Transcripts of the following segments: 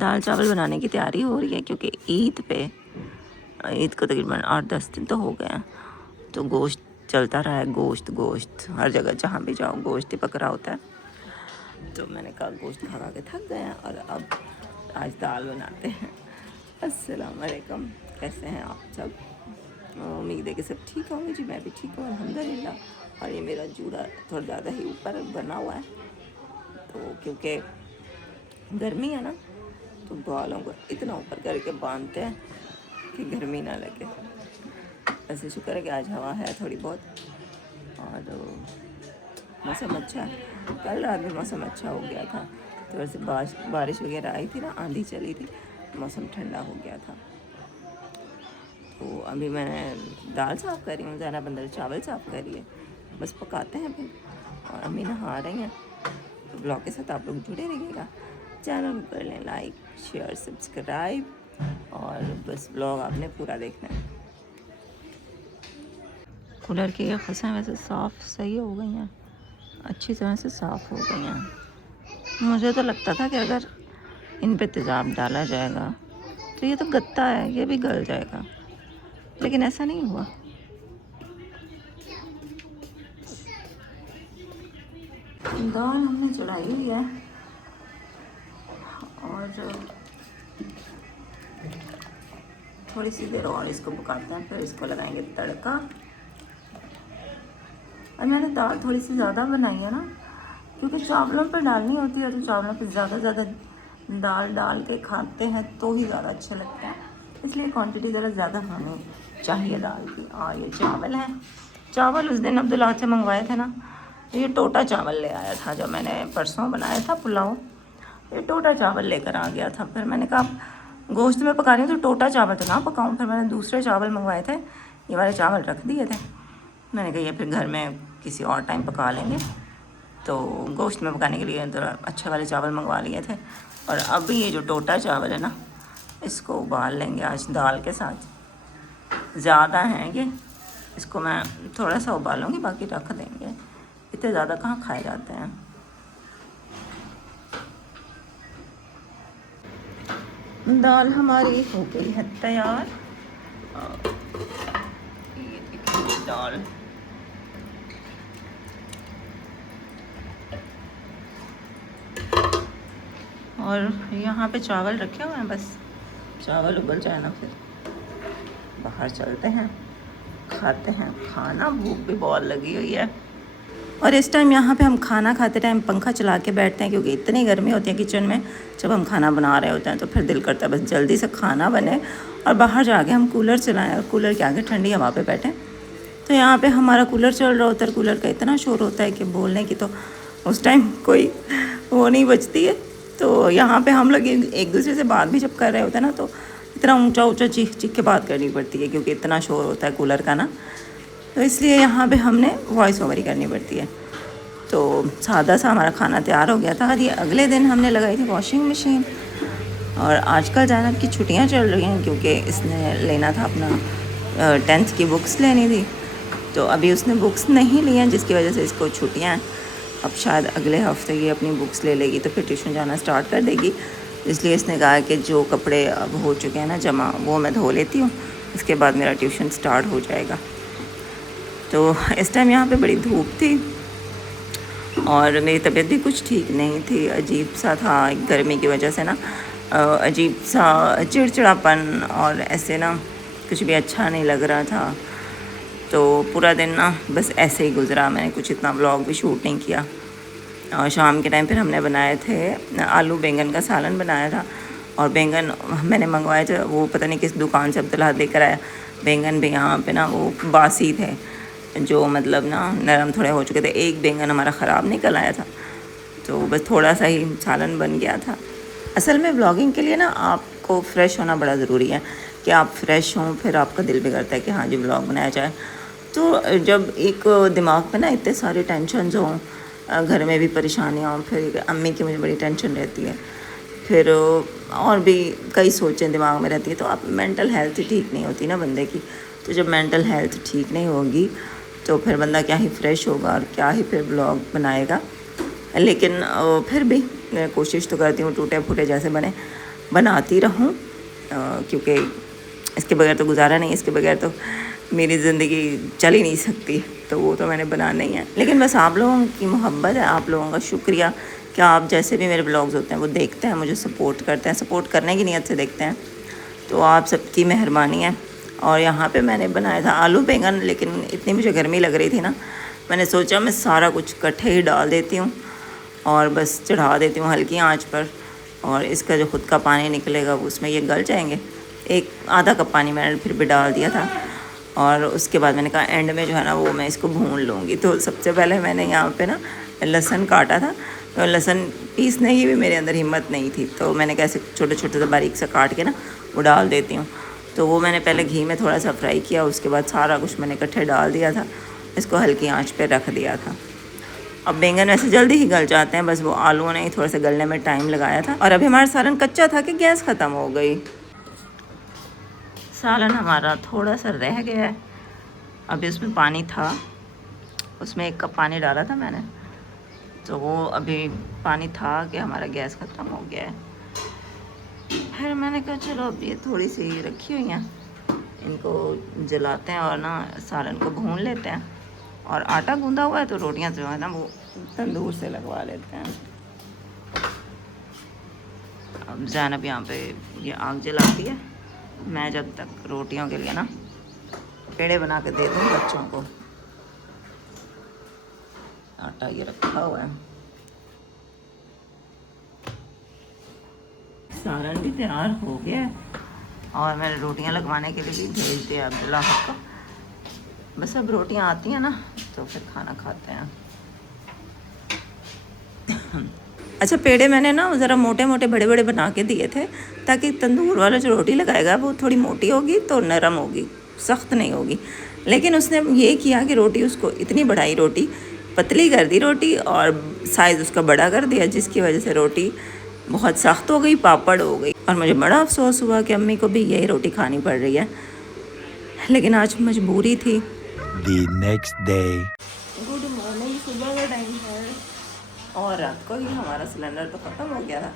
दाल चावल बनाने की तैयारी हो रही है क्योंकि ईद को तकरीबन 8-10 दिन तो हो गए हैं, तो गोश्त चलता रहा है। गोश्त हर जगह जहाँ भी जाओ गोश्त ही पक रहा होता है। तो मैंने कहा गोश्त खा के थक गए हैं और अब आज दाल बनाते हैं। अस्सलाम वालेकुम, कैसे हैं आप सब? उम्मीद है कि सब ठीक होंगे जी। मैं भी ठीक हूँ अल्हम्दुलिल्लाह। और ये मेरा जूड़ा थोड़ा ज़्यादा ही ऊपर बना हुआ है, तो क्योंकि गर्मी है ना, तो बालों को इतना ऊपर करके बांधते हैं कि गर्मी ना लगे। ऐसे शुक्र है कि आज हवा है थोड़ी बहुत और मौसम अच्छा है। कल रात में मौसम अच्छा हो गया था, तो वैसे बारिश वगैरह आई थी ना, आंधी चली थी, मौसम ठंडा हो गया था। तो अभी मैं दाल साफ़ कर रही हूँ, ज़रा बंदर चावल साफ़ कर रही है, बस पकाते हैं फिर। और अम्मी नहा रही हैं। तो ब्लॉग के साथ आप लोग जुड़े रहिएगा, चैनल को कर लें लाइक शेयर सब्सक्राइब, और बस ब्लॉग आपने पूरा देखना है। कूलर की ये खसें वैसे साफ़ सही हो गई हैं, अच्छी तरह से साफ़ हो गई हैं। मुझे तो लगता था कि अगर इन पे तेज़ाब डाला जाएगा तो ये तो गत्ता है, ये भी गल जाएगा, लेकिन ऐसा नहीं हुआ। दाल हमने चढ़ाई हुई है और थोड़ी सी देर और इसको पकाते हैं, फिर इसको लगाएंगे तड़का। और मैंने दाल थोड़ी सी ज़्यादा बनाई है ना, क्योंकि चावलों पर डालनी होती है, तो चावलों पर ज़्यादा दाल डाल के खाते हैं तो ही ज़्यादा अच्छा लगता है, इसलिए क्वांटिटी ज़रा ज़्यादा होनी चाहिए दाल की। और ये चावल है, चावल उस दिन अब्दुल्ला से मंगवाए थे ना, ये टोटा चावल ले आया था। जब मैंने परसों बनाया था पुलाव, ये टोटा चावल लेकर आ गया था। फिर मैंने कहा गोश्त में पका रही हूँ तो टोटा चावल तो ना पकाऊँ, फिर मैंने दूसरे चावल मंगवाए थे, ये वाले चावल रख दिए थे। मैंने कहा ये फिर घर में किसी और टाइम पका लेंगे, तो गोश्त में पकाने के लिए तो अच्छे वाले चावल मंगवा लिए थे। और अब ये जो टोटा चावल है ना, इसको उबाल लेंगे आज दाल के साथ। ज़्यादा हैं ये, इसको मैं थोड़ा सा उबालूँगी, बाकी रख देंगे, इतने ज़्यादा कहाँ खाए जाते हैं। दाल हमारी हो गई है तैयार। ये देखिए दाल, और यहाँ पे चावल रखे हुए हैं, बस चावल उबल जाए ना फिर बाहर चलते हैं, खाते हैं खाना। भूख भी बहुत लगी हुई है। और इस टाइम यहाँ पे हम खाना खाते टाइम पंखा चला के बैठते हैं, क्योंकि इतनी गर्मी होती है किचन में। जब हम खाना बना रहे होते हैं तो फिर दिल करता है बस जल्दी से खाना बने और बाहर जाके हम कूलर चलाएं और कूलर के आगे ठंडी हवा पे बैठें। तो यहाँ पे हमारा कूलर चल रहा होता है, कूलर का इतना शोर होता है कि बोलने की तो उस टाइम कोई वो नहीं बचती है। तो यहाँ पे हम लोग एक दूसरे से बात भी जब कर रहे होते हैं ना, तो इतना ऊंचा चीख के बात करनी पड़ती है, क्योंकि इतना शोर होता है कूलर का ना। तो इसलिए यहाँ पे हमने वॉइस ओवर ही करनी पड़ती है। तो सादा सा हमारा खाना तैयार हो गया था। ये अगले दिन हमने लगाई थी वॉशिंग मशीन। और आजकल ज़ैनब की छुट्टियाँ चल रही हैं, क्योंकि इसने लेना था अपना 10th की बुक्स लेनी थी, तो अभी उसने बुक्स नहीं ली हैं, जिसकी वजह से इसको छुट्टियाँ हैं। अब शायद अगले हफ्ते ये अपनी बुक्स ले लेगी तो फिर ट्यूशन जाना स्टार्ट कर देगी। इसलिए इसने कहा कि जो कपड़े अब हो चुके हैं ना जमा, वो मैं धो लेती हूँ, उसके बाद मेरा ट्यूशन स्टार्ट हो जाएगा। तो इस टाइम यहाँ पे बड़ी धूप थी और मेरी तबीयत भी कुछ ठीक नहीं थी, अजीब सा था गर्मी की वजह से ना, अजीब सा चिड़चिड़ापन, और ऐसे ना कुछ भी अच्छा नहीं लग रहा था। तो पूरा दिन ना बस ऐसे ही गुजरा, मैंने कुछ इतना व्लॉग भी शूट नहीं किया। और शाम के टाइम फिर हमने बनाए थे आलू बैंगन का सालन बनाया था। और बैंगन मैंने मंगवाए थे, वो पता नहीं किस दुकान से अब्दुल्ला लेकर आया। बैंगन भी यहाँ पे ना वो बासी थे, जो मतलब ना नरम थोड़े हो चुके थे। एक बैंगन हमारा ख़राब निकल आया था, तो बस थोड़ा सा ही सालन बन गया था। असल में व्लॉगिंग के लिए ना आपको फ़्रेश होना बड़ा ज़रूरी है, कि आप फ्रेश हों, फिर आपका दिल भी करता है कि हाँ जी व्लॉग बनाया जाए। तो जब एक दिमाग में ना इतने सारे टेंशन हों, घर में भी परेशानियाँ हों, फिर अम्मी की मुझे बड़ी टेंशन रहती है, फिर और भी कई सोचें दिमाग में रहती है, तो आप मेंटल हेल्थ ही ठीक नहीं होती ना बंदे की। तो जब मेंटल हेल्थ ठीक नहीं होगी तो फिर बंदा क्या ही फ्रेश होगा और क्या ही फिर ब्लॉग बनाएगा। लेकिन फिर भी मैं कोशिश तो करती हूँ टूटे फूटे जैसे बने। बनाती रहूं, क्योंकि इसके बगैर तो गुजारा नहीं, इसके बगैर तो मेरी ज़िंदगी चल ही नहीं सकती। तो वो तो मैंने बनाना ही है। लेकिन बस आप लोगों की मोहब्बत है, आप लोगों का शुक्रिया कि आप जैसे भी मेरे ब्लॉग्स होते हैं वो देखते हैं, मुझे सपोर्ट करते हैं, सपोर्ट करने की नीयत से देखते हैं। तो आप सबकी मेहरबानी है। और यहाँ पे मैंने बनाया था आलू बैंगन, लेकिन इतनी मुझे गर्मी लग रही थी ना, मैंने सोचा मैं सारा कुछ इकट्ठे ही डाल देती हूँ और बस चढ़ा देती हूँ हल्की आंच पर, और इसका जो खुद का पानी निकलेगा वो उसमें ये गल जाएंगे। एक आधा कप पानी मैंने फिर भी डाल दिया था, और उसके बाद मैंने कहा एंड में जो है ना वो मैं इसको भून लूँगी। तो सबसे पहले मैंने यहाँ पे ना लहसुन काटा था, तो लहसुन पीसने की भी मेरे अंदर हिम्मत नहीं थी, तो मैंने कैसे छोटे छोटे से बारीक से काट के ना वो डाल देती हूँ। तो वो मैंने पहले घी में थोड़ा सा फ्राई किया, उसके बाद सारा कुछ मैंने इकट्ठे डाल दिया था, इसको हल्की आंच पे रख दिया था। अब बैंगन वैसे जल्दी ही गल जाते हैं, बस वो आलूओं ने ही थोड़ा सा गलने में टाइम लगाया था। और अभी हमारा सालन कच्चा था कि गैस ख़त्म हो गई। सालन हमारा थोड़ा सा रह गया है, अभी उसमें पानी था, उसमें 1 कप पानी डाला था मैंने, तो वो अभी पानी था कि हमारा गैस ख़त्म हो गया है। फिर मैंने कहा चलो अब ये थोड़ी सी रखी हुई हैं, इनको जलाते हैं और ना सालन को भून लेते हैं। और आटा गूंदा हुआ है तो रोटियां जो है ना वो तंदूर से लगवा लेते हैं। अब ज़ैनब यहाँ पे ये आग जलाती है, मैं जब तक रोटियों के लिए ना पेड़े बना के दे दूँ बच्चों को। आटा ये रखा हुआ है, सालन भी तैयार हो गया है और मैंने रोटियां लगवाने के लिए भी भेज दिया अब्दुल्ला को। बस अब रोटियां आती हैं ना तो फिर खाना खाते हैं। अच्छा, पेड़े मैंने ना ज़रा मोटे मोटे बड़े बड़े बना के दिए थे, ताकि तंदूर वाला जो रोटी लगाएगा वो थोड़ी मोटी होगी तो नरम होगी, सख्त नहीं होगी। लेकिन उसने ये किया कि रोटी उसको इतनी बढ़ाई, रोटी पतली कर दी रोटी, और साइज़ उसका बड़ा कर दिया, जिसकी वजह से रोटी बहुत सख्त हो गई, पापड़ हो गई। और मुझे बड़ा अफसोस हुआ कि अम्मी को भी यही रोटी खानी पड़ रही है, लेकिन आज मजबूरी थी। The next day. Good morning, सुबह का टाइम है और रात को ही हमारा सिलेंडर तो ख़त्म हो गया था,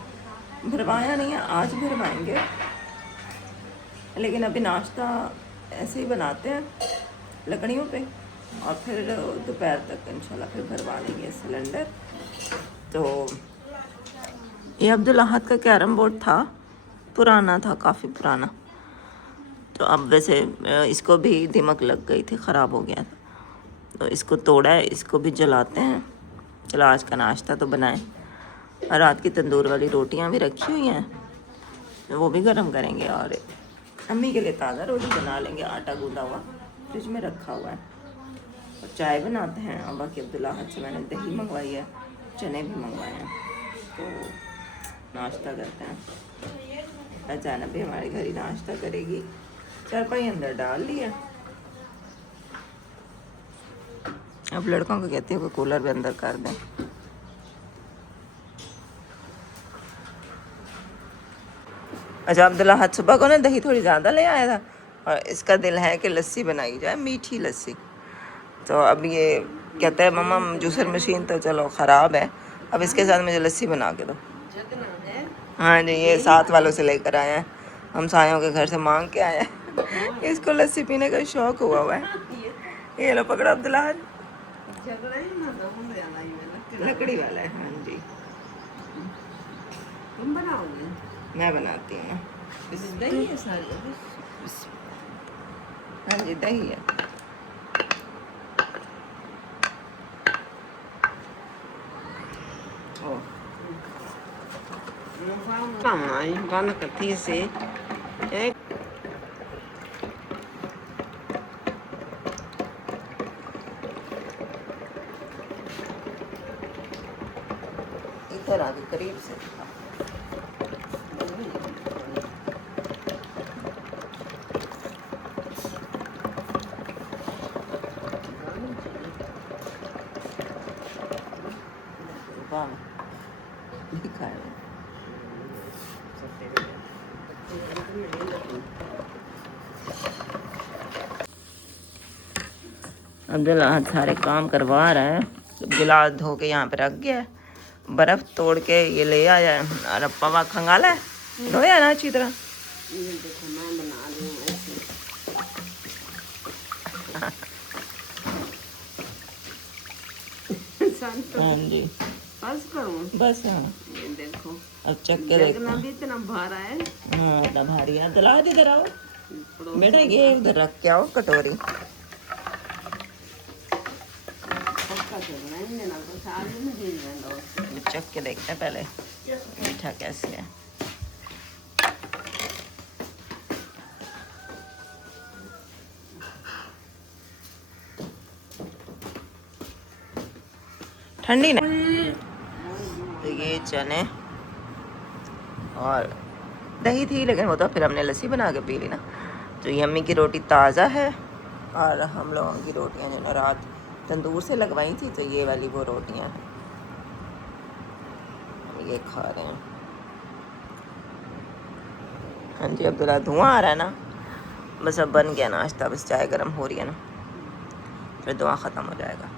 भरवाया नहीं है, आज भरवाएंगे। लेकिन अभी नाश्ता ऐसे ही बनाते हैं लकड़ियों पे, और फिर दोपहर तक इंशाल्लाह फिर भरवा लेंगे सिलेंडर। तो ये अब्दुल अहद का कैरम बोर्ड था, पुराना था, काफ़ी पुराना। तो अब वैसे इसको भी दिमक लग गई थी, ख़राब हो गया था, तो इसको तोड़ा है, इसको भी जलाते हैं। चलो आज का नाश्ता तो बनाएं, और रात की तंदूर वाली रोटियां भी रखी हुई हैं, वो भी गर्म करेंगे, और अम्मी के लिए ताज़ा रोटी बना लेंगे, आटा गूंदा हुआ फ्रिज में रखा हुआ है। और चाय बनाते हैं, और बाकी अब्दुल्ला हद से मैंने दही मंगवाई है, चने भी मंगवाए हैं, तो नाश्ता करते हैं। अचानक भी हमारे घर ही नाश्ता करेगी, चारपाई अंदर डाल लिया। अब लड़कों को कहती हूँ कि कूलर भी अंदर कर दें। अच्छा, अब्दुल्ला हद सुबह को ना दही थोड़ी ज़्यादा ले आया था, और इसका दिल है कि लस्सी बनाई जाए, मीठी लस्सी। तो अब ये कहता है मम्मा जूसर मशीन तो चलो ख़राब है, अब इसके साथ मुझे लस्सी बना के दो। हाँ जी, ये साथ वालों से लेकर आए हैं, हम सायों के घर से मांग के आए हैं। इसको लस्सी पीने का शौक हुआ है। ये लो पकड़ो अब्दुल्ला, लकड़ी वाला है। हाँ जी, तुम बनाओगे? मैं बनाती हूँ। दही है सारी? हाँ जी, दही है। बंद करती से इधर आगे करीब से दिखा है। अब्दुल्ला सारे काम करवा रहा है, गिलास धो के यहाँ पे रख गया है, बर्फ़ तोड़ के ये ले आया है, और पवा खंगाला है, धोया ना अच्छी तरह। ये देखो मैं बना रही हूँ ऐसे। संत हाँ जी बस करूँ। बस। हाँ ये देखो अब चख के देखते जगना हैं। भी इतना भारा है। हाँ इतना भारी है। दिला दे, इधर आओ पड़ोस बेटा, ये उधर रख के आओ कटोरी। पक्का चलना है ना तो साल में ही रहना। चख के देखते हैं पहले मीठा कैसे है। ठंडी ना। तो ये चने और दही थी, लेकिन वो तो फिर हमने लस्सी बना के पी ली ना। तो ये अम्मी की रोटी ताज़ा है और हम लोगों की रोटियां जो ना रात तंदूर से लगवाई थी, तो ये वाली वो रोटियां हैं, ये खा रहे हैं। हाँ जी अब्दुल्ला, धुआं आ रहा है ना। बस अब बन गया नाश्ता, बस चाय गर्म हो रही है ना, फिर धुआं ख़त्म हो जाएगा।